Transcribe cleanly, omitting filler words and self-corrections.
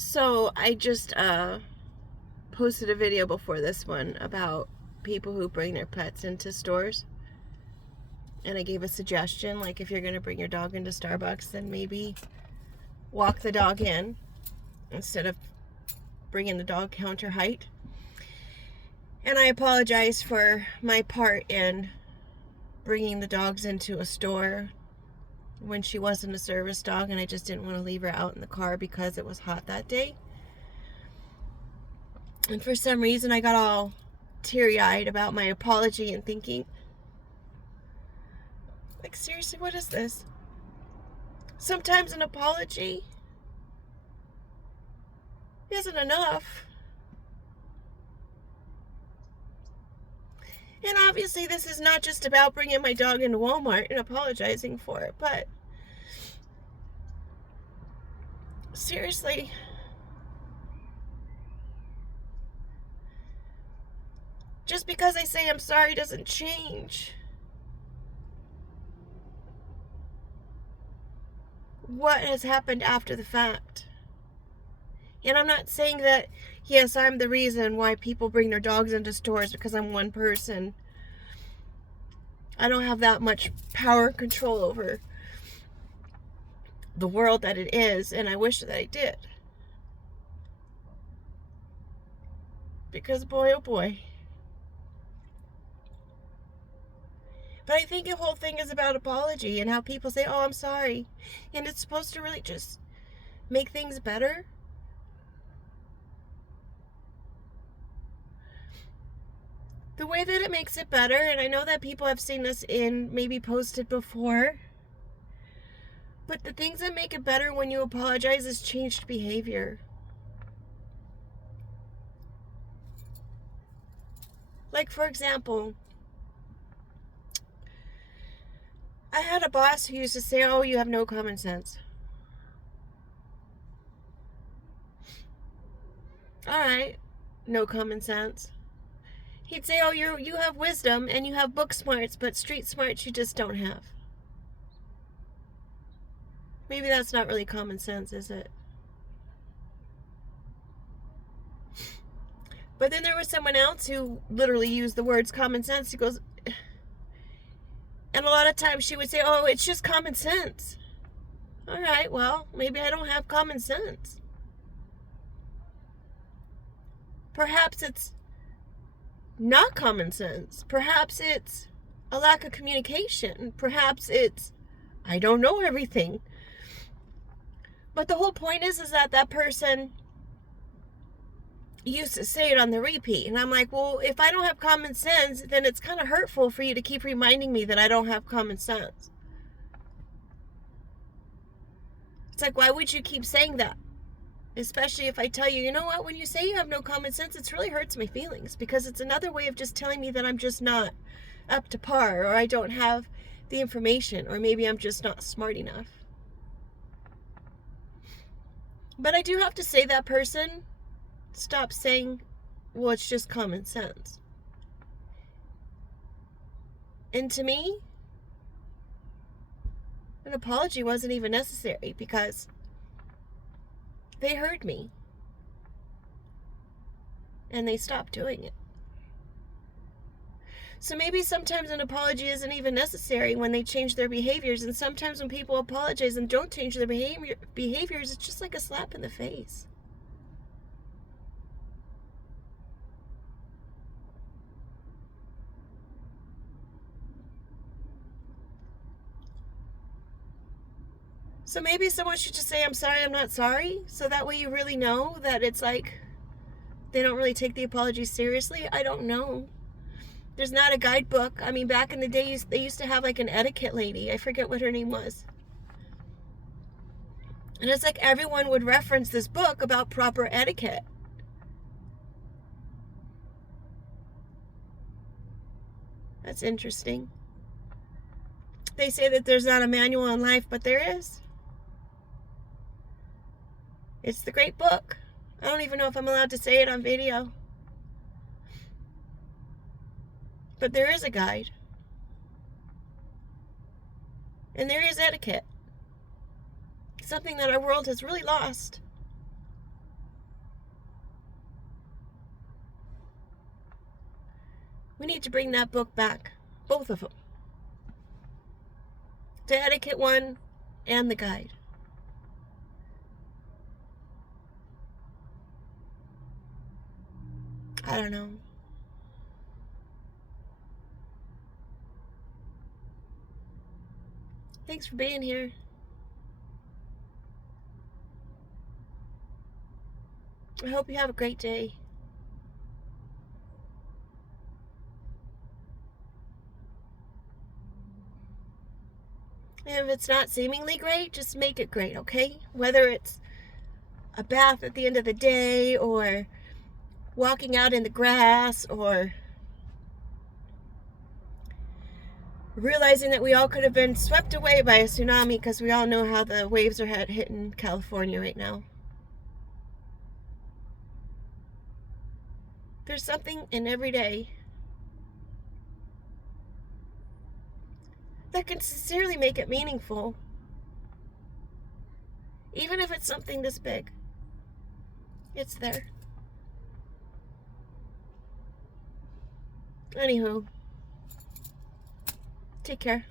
So I just posted a video before this one about people who bring their pets into stores. And I gave a suggestion, like if you're going to bring your dog into Starbucks, then maybe walk the dog in instead of bringing the dog counter height. And I apologize for my part in bringing the dogs into a store when she wasn't a service dog, and I just didn't want to leave her out in the car because it was hot that day. And for some reason, I got all teary-eyed about my apology and thinking, like, seriously, what is this? Sometimes an apology isn't enough. And obviously, this is not just about bringing my dog into Walmart and apologizing for it, but seriously, just because I say I'm sorry doesn't change what has happened after the fact. And I'm not saying that, yes, I'm the reason why people bring their dogs into stores because I'm one person. I don't have that much power and control over the world that it is, and I wish that I did. Because boy, oh boy. But I think the whole thing is about apology and how people say, oh, I'm sorry. And it's supposed to really just make things better. The way that it makes it better, and I know that people have seen this in maybe posted before, but the things that make it better when you apologize is changed behavior. Like, for example, I had a boss who used to say, oh, you have no common sense. All right, no common sense. He'd say, oh, you have wisdom and you have book smarts, but street smarts you just don't have. Maybe that's not really common sense, is it? But then there was someone else who literally used the words common sense. He goes, and a lot of times she would say, oh, it's just common sense. All right, well, maybe I don't have common sense. Perhaps it's not common sense. Perhaps it's a lack of communication. Perhaps it's I don't know everything. But the whole point is that person used to say it on the repeat. And I'm like, well, if I don't have common sense, then it's kind of hurtful for you to keep reminding me that I don't have common sense. It's like, why would you keep saying that? Especially if I tell you, you know what, when you say you have no common sense, it really hurts my feelings because it's another way of just telling me that I'm just not up to par, or I don't have the information, or maybe I'm just not smart enough. But I do have to say that person stop saying, well, it's just common sense. And to me, an apology wasn't even necessary because they heard me and they stopped doing it. So maybe sometimes an apology isn't even necessary when they change their behaviors, and sometimes when people apologize and don't change their behaviors, it's just like a slap in the face. So maybe someone should just say, I'm sorry, I'm not sorry, so that way you really know that it's like they don't really take the apology seriously. I don't know. There's not a guidebook. I mean, back in the day, they used to have like an etiquette lady. I forget what her name was. And it's like everyone would reference this book about proper etiquette. That's interesting. They say that there's not a manual on life, but there is. It's the great book. I don't even know if I'm allowed to say it on video. But there is a guide. And there is etiquette. Something that our world has really lost. We need to bring that book back. Both of them. The etiquette one and the guide. I don't know. Thanks for being here. I hope you have a great day. And if it's not seemingly great, just make it great, okay? Whether it's a bath at the end of the day, or walking out in the grass, or realizing that we all could have been swept away by a tsunami, because we all know how the waves are hitting California right now. There's something in every day that can sincerely make it meaningful, even if it's something this big. It's there. Anywho, take care.